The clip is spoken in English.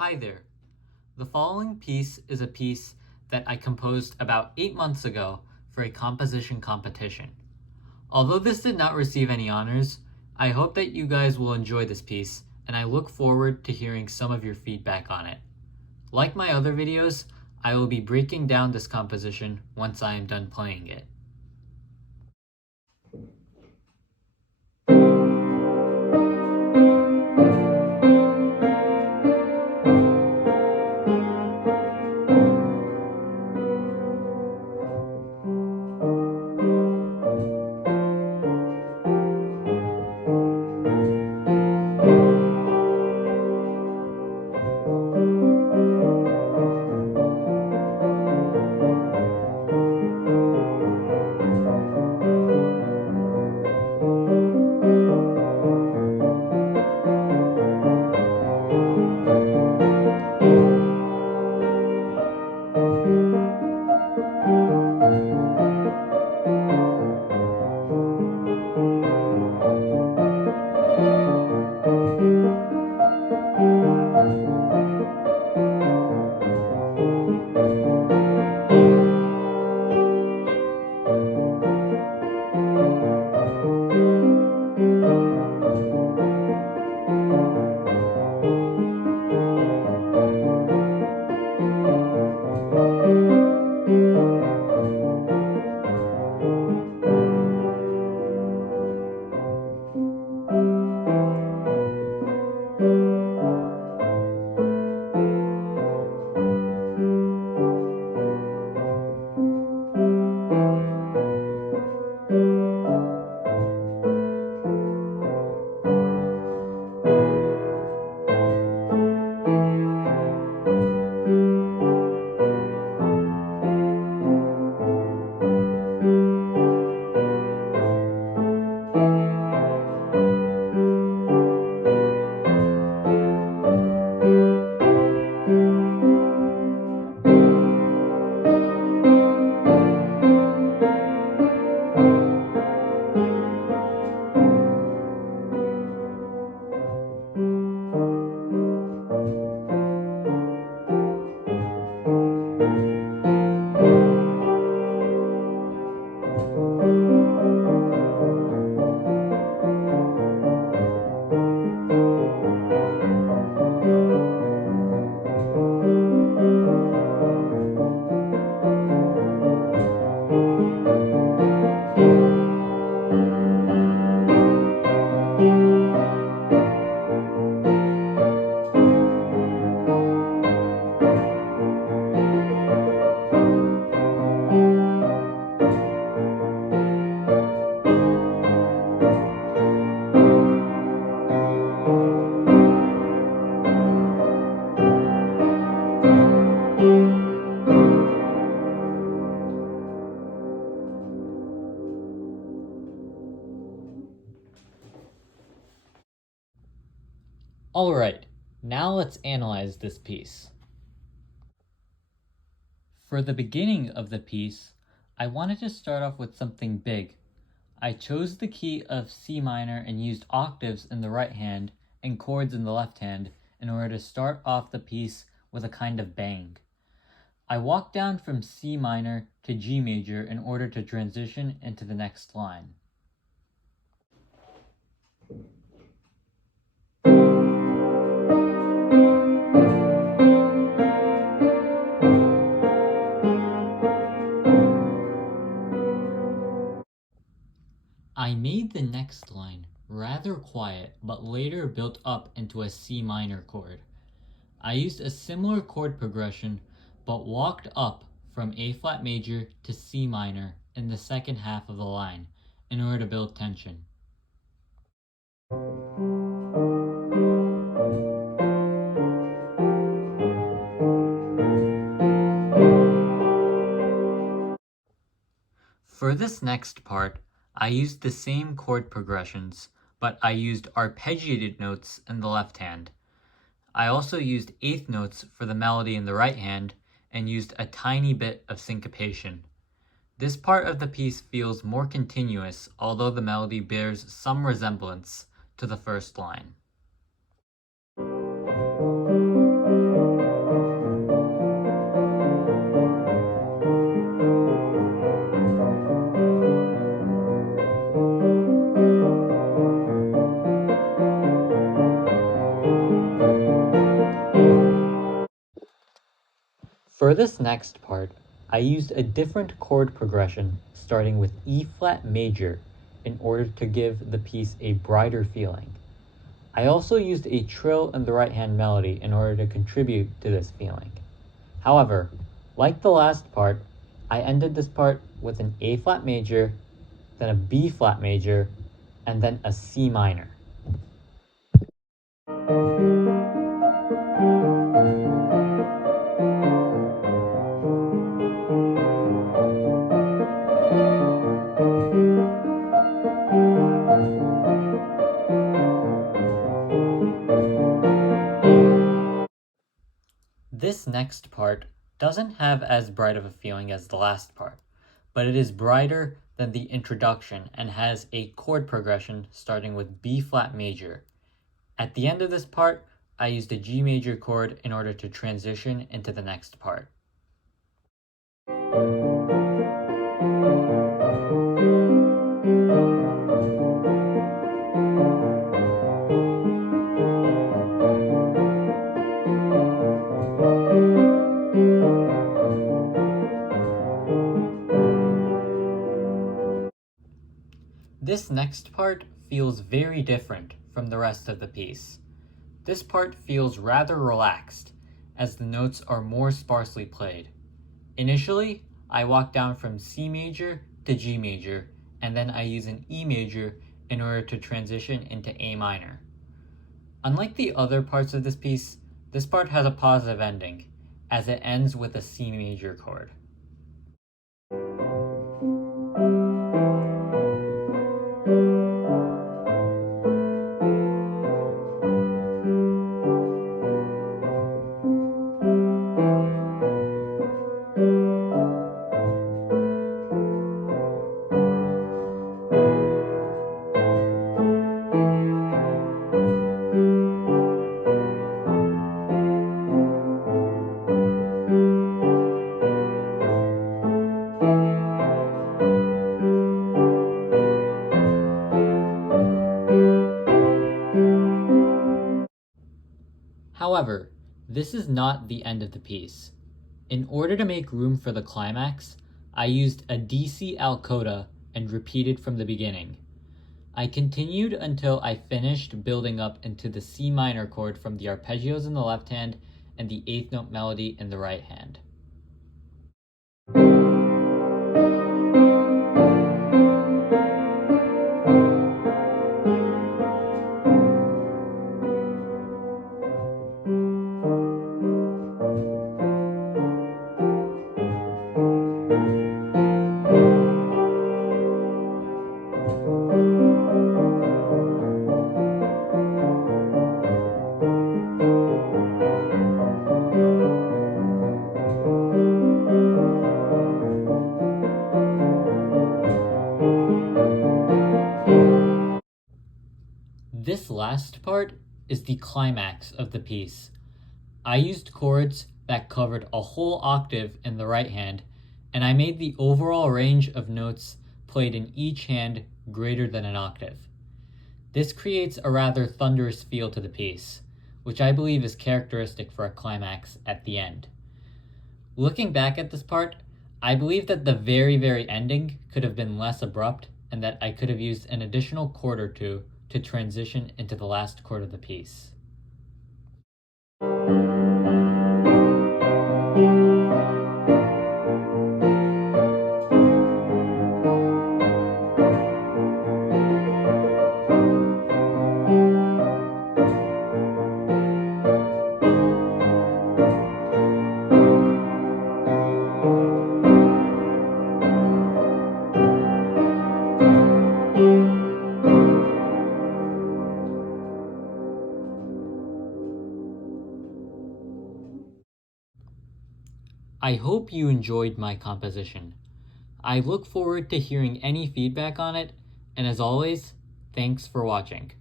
Hi there. The following piece is a piece that I composed about 8 months ago for a composition competition. Although this did not receive any honors, I hope that you guys will enjoy this piece, and I look forward to hearing some of your feedback on it. Like my other videos, I will be breaking down this composition once I am done playing it. Alright, now let's analyze this piece. For the beginning of the piece, I wanted to start off with something big. I chose the key of C minor and used octaves in the right hand and chords in the left hand in order to start off the piece with a kind of bang. I walked down from C minor to G major in order to transition into the next line. I made the next line rather quiet, but later built up into a C minor chord. I used a similar chord progression, but walked up from A flat major to C minor in the second half of the line in order to build tension. For this next part, I used the same chord progressions, but I used arpeggiated notes in the left hand. I also used eighth notes for the melody in the right hand and used a tiny bit of syncopation. This part of the piece feels more continuous, although the melody bears some resemblance to the first line. For this next part, I used a different chord progression starting with E flat major in order to give the piece a brighter feeling. I also used a trill in the right hand melody in order to contribute to this feeling. However, like the last part, I ended this part with an A flat major, then a B flat major, and then a C minor. This next part doesn't have as bright of a feeling as the last part, but it is brighter than the introduction and has a chord progression starting with B flat major. At the end of this part, I used a G major chord in order to transition into the next part. This next part feels very different from the rest of the piece. This part feels rather relaxed, as the notes are more sparsely played. Initially, I walk down from C major to G major, and then I use an E major in order to transition into A minor. Unlike the other parts of this piece, this part has a positive ending, as it ends with a C major chord. However, this is not the end of the piece. In order to make room for the climax, I used a DC al coda and repeated from the beginning. I continued until I finished building up into the C minor chord from the arpeggios in the left hand and the eighth note melody in the right hand. This last part is the climax of the piece. I used chords that covered a whole octave in the right hand, and I made the overall range of notes played in each hand greater than an octave. This creates a rather thunderous feel to the piece, which I believe is characteristic for a climax at the end. Looking back at this part, I believe that the very ending could have been less abrupt and that I could have used an additional chord or two to transition into the last chord of the piece. I hope you enjoyed my composition. I look forward to hearing any feedback on it, and as always, thanks for watching.